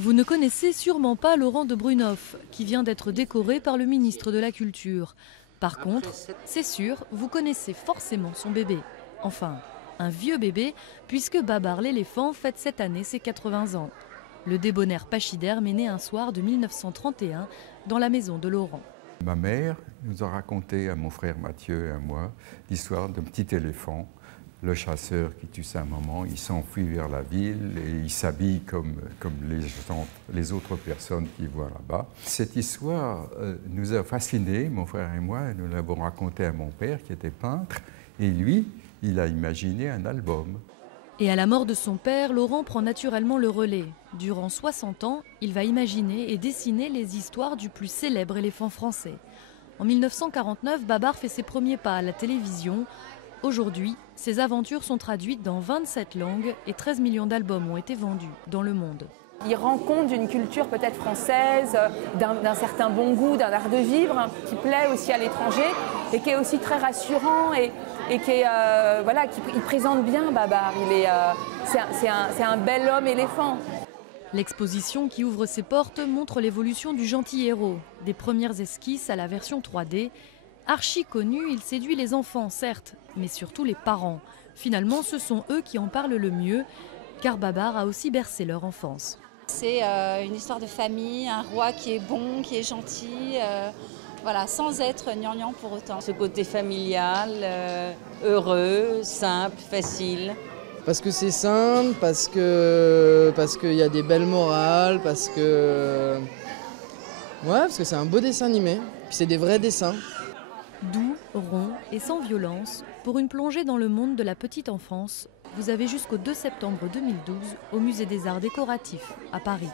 Vous ne connaissez sûrement pas Laurent de Brunhoff, qui vient d'être décoré par le ministre de la Culture. Par contre, c'est sûr, vous connaissez forcément son bébé. Enfin, un vieux bébé, puisque Babar l'éléphant fête cette année ses 80 ans. Le débonnaire pachyderme est né un soir de 1931 dans la maison de Laurent. Ma mère nous a raconté à mon frère Mathieu et à moi l'histoire d'un petit éléphant. Le chasseur qui tue sa maman, il s'enfuit vers la ville et il s'habille comme les autres personnes qu'il voit là-bas. Cette histoire nous a fascinés, mon frère et moi, et nous l'avons racontée à mon père qui était peintre. Et lui, il a imaginé un album. Et à la mort de son père, Laurent prend naturellement le relais. Durant 60 ans, il va imaginer et dessiner les histoires du plus célèbre éléphant français. En 1949, Babar fait ses premiers pas à la télévision. Aujourd'hui, ses aventures sont traduites dans 27 langues et 13 millions d'albums ont été vendus dans le monde. Il rend compte d'une culture peut-être française, d'un certain bon goût, d'un art de vivre qui plaît aussi à l'étranger et qui est aussi très rassurant et qui est, il présente bien Babar. C'est un bel homme éléphant. L'exposition qui ouvre ses portes montre l'évolution du gentil héros, des premières esquisses à la version 3D. Archi connu, il séduit les enfants, certes, mais surtout les parents. Finalement, ce sont eux qui en parlent le mieux, car Babar a aussi bercé leur enfance. C'est une histoire de famille, un roi qui est bon, qui est gentil, sans être gnangnan pour autant. Ce côté familial, heureux, simple, facile. Parce que c'est simple, parce qu'il y a des belles morales, parce que c'est un beau dessin animé, puis c'est des vrais dessins. Doux, rond et sans violence, pour une plongée dans le monde de la petite enfance, vous avez jusqu'au 2 septembre 2012 au Musée des Arts Décoratifs à Paris.